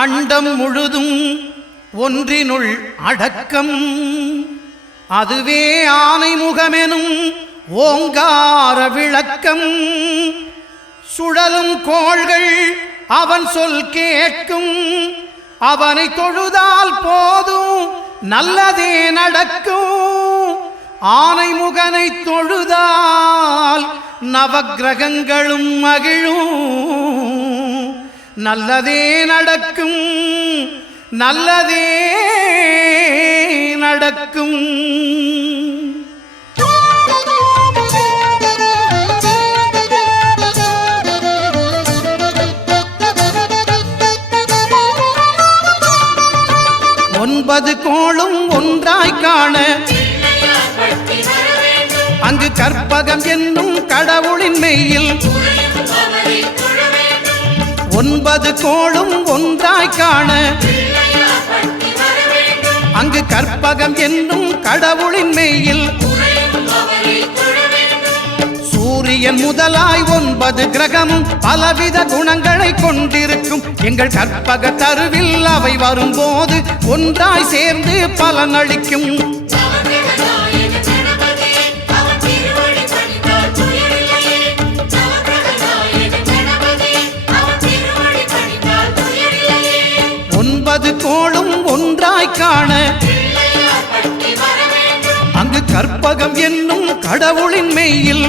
அண்டம் முழுதும் ஒன்றினுள் அடக்கம். அதுவே ஆனை முகமெனும் ஓங்கார விளக்கம். சுழலும் கோள்கள் அவன் சொல் கேட்கும். அவனை தொழுதால் போதும் நல்லதே நடக்கும். ஆனை முகனை தொழுதால் நவக்கிரகங்களும் மகிழும். நல்லதே நடக்கும், நல்லதே நடக்கும். ஒன்பது கோளும் ஒன்றாய் காண அங்கு கற்பகம் என்னும் கடவுளின் மெய்யில். ஒன்பது கோளும் ஒன்றாய் காண அங்கு கற்பகம் என்னும் கடவுளின் மெய்யில். சூரியன் முதலாய் 9 கிரகமும் பலவித குணங்களை கொண்டிருக்கும். எங்கள் கற்பக தருவில் அவை வரும்போது ஒன்றாய் சேர்ந்து பலனளிக்கும். கோளும் ஒன்றாய் காண அங்கு கற்பகம் என்னும் கடவுளின் மெய்யில்.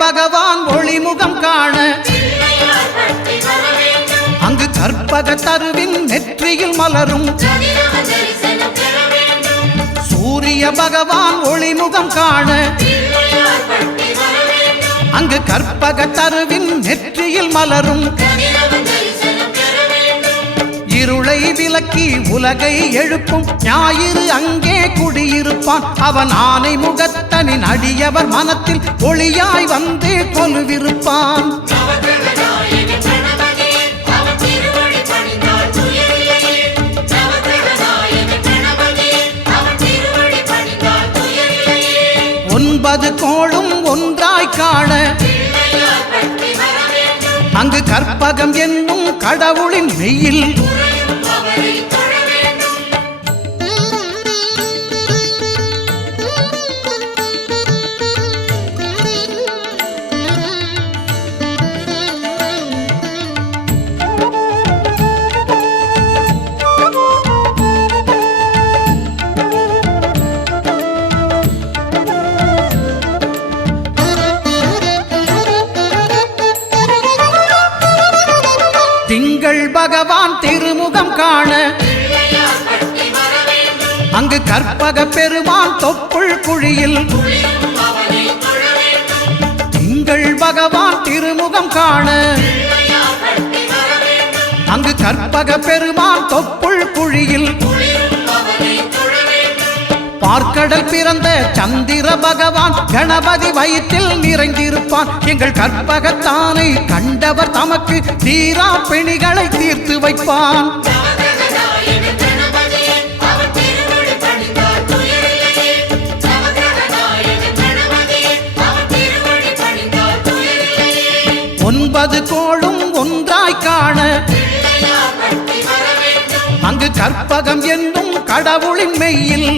பகவான் ஒளிமுகம் காண அங்கு கற்பக தருவின் நெற்றியில் மலரும். சூரிய பகவான் ஒளிமுகம் காண அங்கு கற்பக தருவின் நெற்றியில் மலரும். இருளை விலக்கி உலகை எழுப்பும் ஞாயிறு அங்கே குடியிருப்பான். அவன் ஆனை முகத்தனின் அடியவர் மனத்தில் ஒளியாய் வந்து கொலுவிருப்பான். ஒன்பது கோளும் ஒன்றாய் காண அங்கு கற்பகம் என்னும் கடவுளின் மெய்யில். திங்கள் பகவான் திருமுகம் காண அங்கு கற்பக பெருமான் தொப்புள் குழியில். திங்கள் பகவான் திருமுகம் காண அங்கு கற்பக பெருமான் தொப்புள் குழியில். பார்க்கடல் பிறந்த சந்திர பகவான் கணபதி வயிற்றில் நிறைந்திருப்பான். எங்கள் கற்பகத்தானை கண்டவர் தமக்கு தீரா பிணிகளை தீர்த்து வைப்பான். ஒன்பது கோளும் ஒன்றாய் காண அங்கு கற்பகம் என்னும் கடவுளின் மெய்யில்.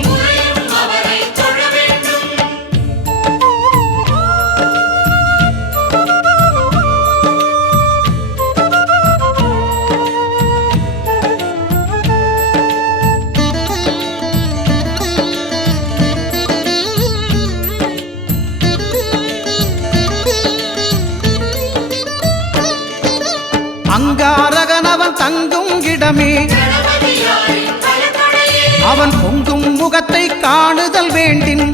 அங்காரகனவன் தங்கும் இடமே அவன் பொங்கும் முகத்தை காணுதல் வேண்டின்.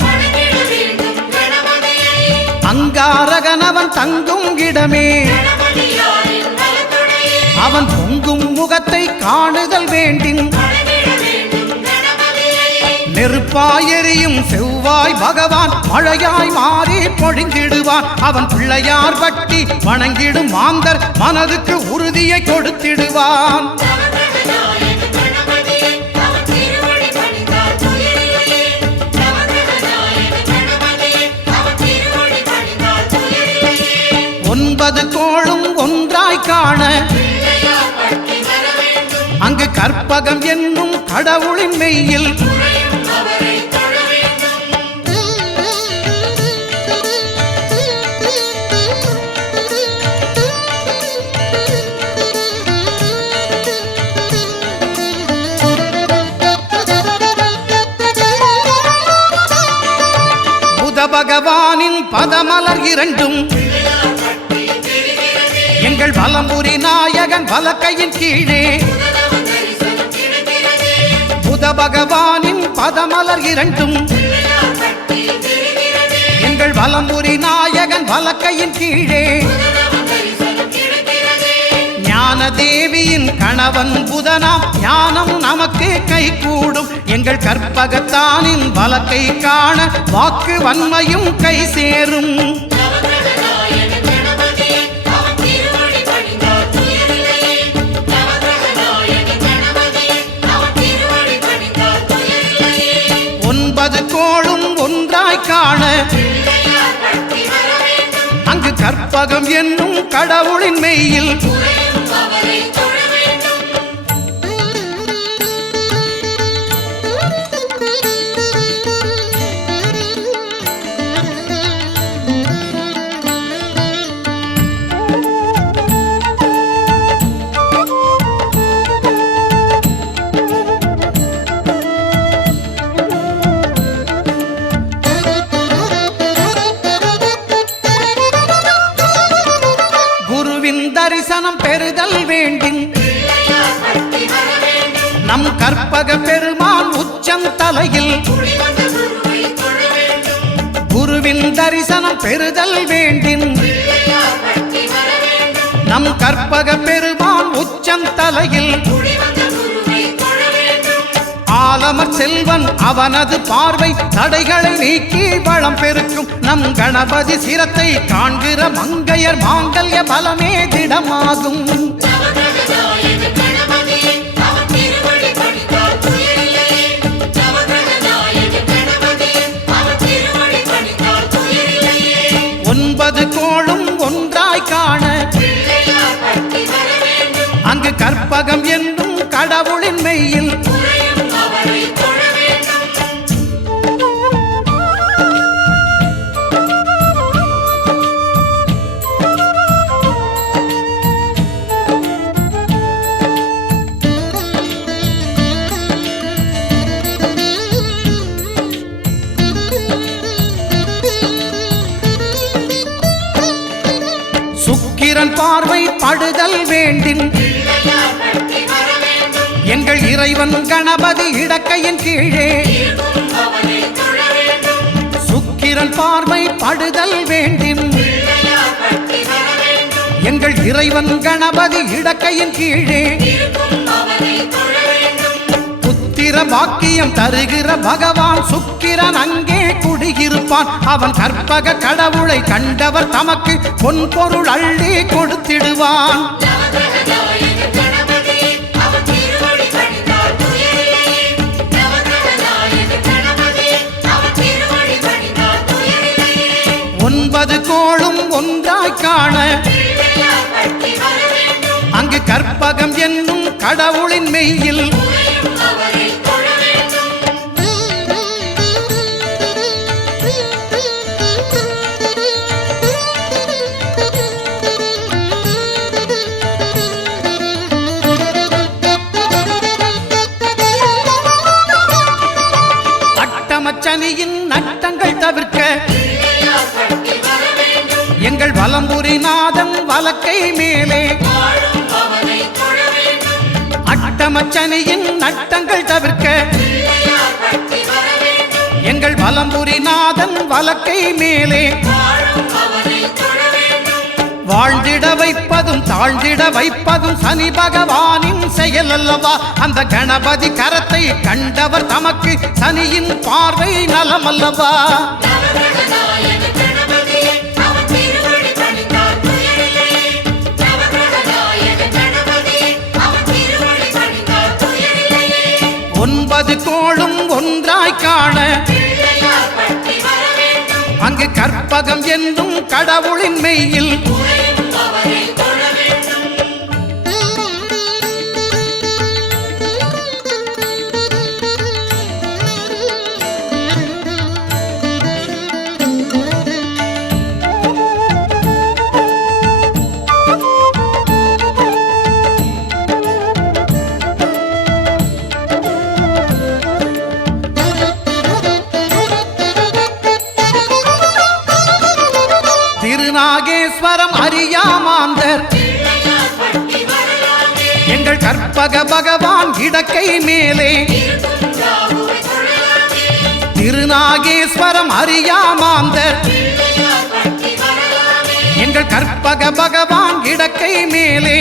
அங்காரகனவன் தங்கும் இடமே அவன் பொங்கும் முகத்தை காணுதல் வேண்டின். நெருப்பாய் எரியும் செவ்வாய் பகவான் மழையாய் மாறி பொழிந்திடுவான். அவன் பிள்ளையார் பட்டி வணங்கிடும் மாந்தர் மனதுக்கு உறுதியை கொடுத்திடுவான். ஒன்பது கோளும் ஒன்றாய் காண அங்கு கற்பகம் என்னும் கடவுளின் மெய்யில் புத பகவானின் பதமலர் இரண்டும் எங்கள் வலம்புரி நாயகன் வலக்கையின் கீழே புத பகவானின் பதமலர் இரண்டும் எங்கள் வலம்புரி நாயகன் வலக்கையின் கீழே ஞான தேவியின் கணவன் புதனாம் ஞானம் நமக்கு கை கூடும். எங்கள் கற்பகத்தானின் வலக்கை காண வாக்கு வன்மையும் கை சேரும். ஒன்பது கோளும் ஒன்றாய் காண அங்கு கற்பகம் என்னும் கடவுளின் மெய்யில் தரிசனம் பெறுதல் வேண்டும். நம் கற்பக பெருமான் உச்சம் தலையில் குருவின் தரிசனம் பெறுதல் வேண்டும். நம் கற்பக பெருமான் உச்சம் தலையில் ஆலமர் செல்வன் அவனது பார்வை தடைகளை நீக்கி வளம் பெருக்கும். நம் கணபதி சிரத்தை காண்கிற மங்கையர் மாங்கல்ய பலமே திடமாகும். ஒன்பது கோளும் ஒன்றாய் காண அங்கு கற்பகம் என்னும் கடவுளின் மெய்யில் சுக்கிரன் பார்வை படுதல் வேண்டின் எங்கள் இறைவன் கணபதி இடக்கையின் கீழே சுக்கிரன் பார்வை படுதல் வேண்டின் எங்கள் இறைவன் கணபதி இடக்கையின் கீழே புத்திர பாக்கியம் தருகிற பகவான் சுக்கிரன் அங்கே குடியிருப்பான். அவன் கற்பக கடவுளை கண்டவர் தமக்கு பொன் பொருள் அள்ளி கொடுத்திடுவான். ஒன்பது கோளும் ஒன்றாய் காண அங்கு கற்பகம் என்னும் கடவுளின் மெய்யில் அட்டமச்சனியின் நட்டங்கள் தவிர்க்க எங்கள் வலம்புரி நாதம் வலக்கை மேலே அட்டமச்சனியின் நட்டங்கள் தவிர்க்க எங்கள் வலம்புரி நாதன் வலக்கை மேலே வாழ்ந்திட வைப்பதும் தாழ்ந்திட வைப்பதும் சனி பகவானின் செயல் அல்லவா? அந்த கணபதி கரத்தை கண்டவர் தமக்கு சனியின் பார்வை நலம் அல்லவா? ஒன்பது கோளும் ஒன்றாய் காண அங்கு கற்பகம் என்னும் கடவுளின் மெய்யில் திருநாகேஸ்வரம் அறியாமாந்தர் எங்கள் கற்பக பகவான் இடக்கை மேலே திருநாகேஸ்வரம் அறியாமாந்தர் எங்கள் கற்பக பகவான் இடக்கை மேலே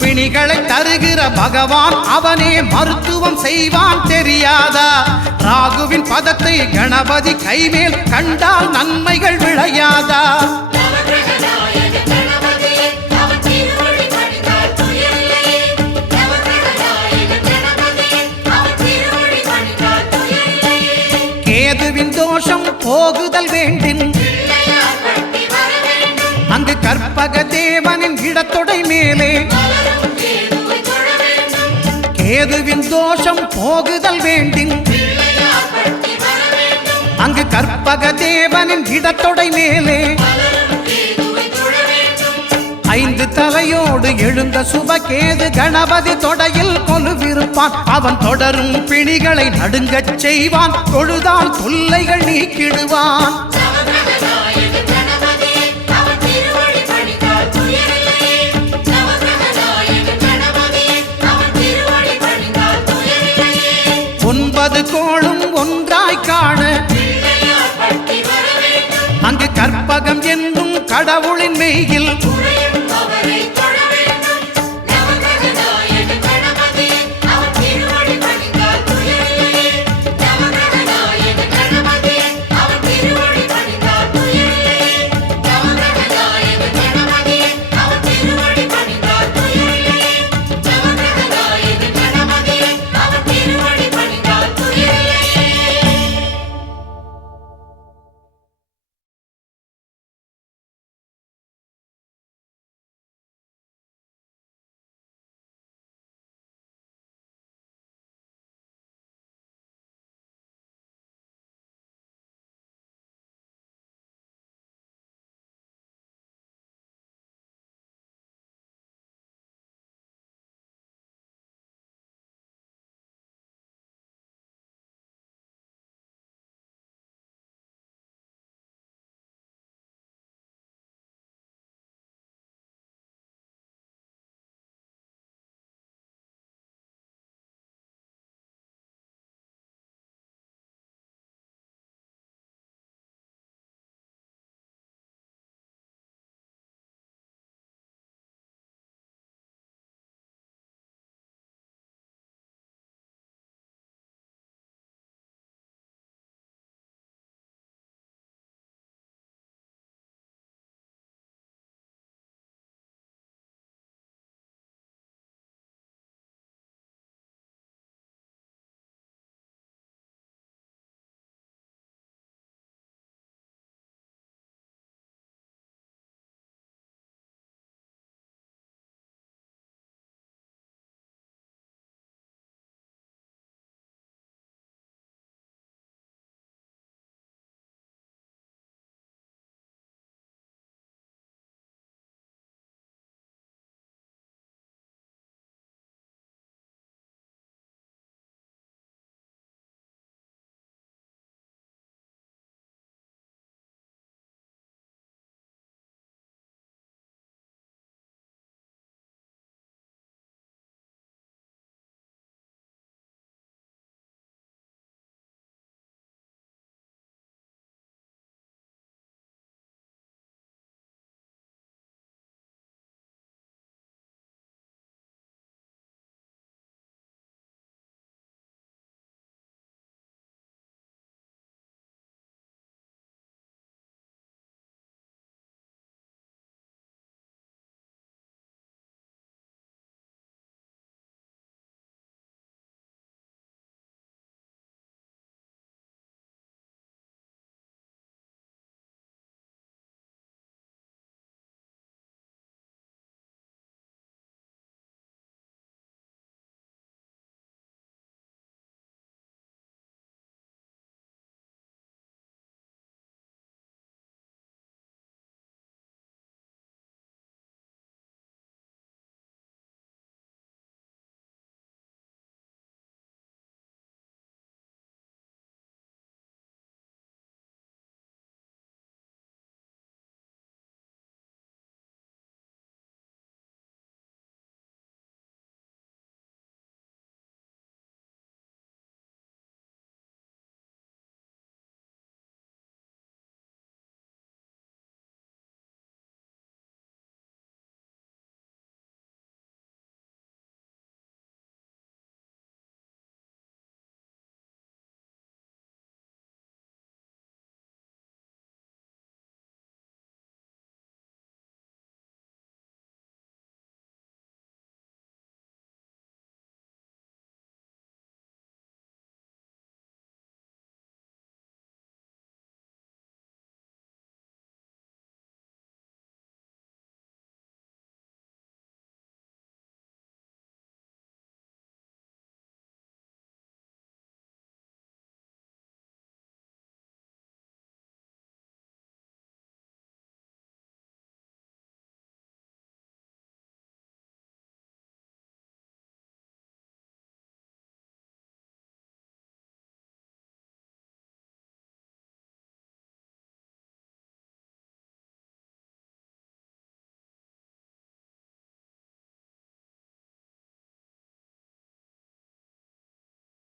பிணிகளை தருகிற பகவான் அவனே மருத்துவம் செய்வான் தெரியாதா? ராகுவின் பதத்தை கணபதி கைமேல் கண்டால் நன்மைகள் விளையாதா? கேதுவின் தோஷம் போகுதல் வேண்டின் அங்கு கற்பக தேவனின் இடத்தொடை மேலே கேதுவின் தோஷம் போகுதல் வேண்டின் அங்கு கற்பக தேவனின் இடத்தொடை மேலே ஐந்து தலையோடு எழுந்த சுபகேது கணபதி தொடையில் கொலுவிருப்பான். அவன் தொடரும் பிணிகளை நடுங்கச் செய்வான். தொழுதால் தொல்லைகள் நீக்கிடுவான். ஒன்பது கோளும் ஒன்றாய் காண அங்கு கற்பகம் என்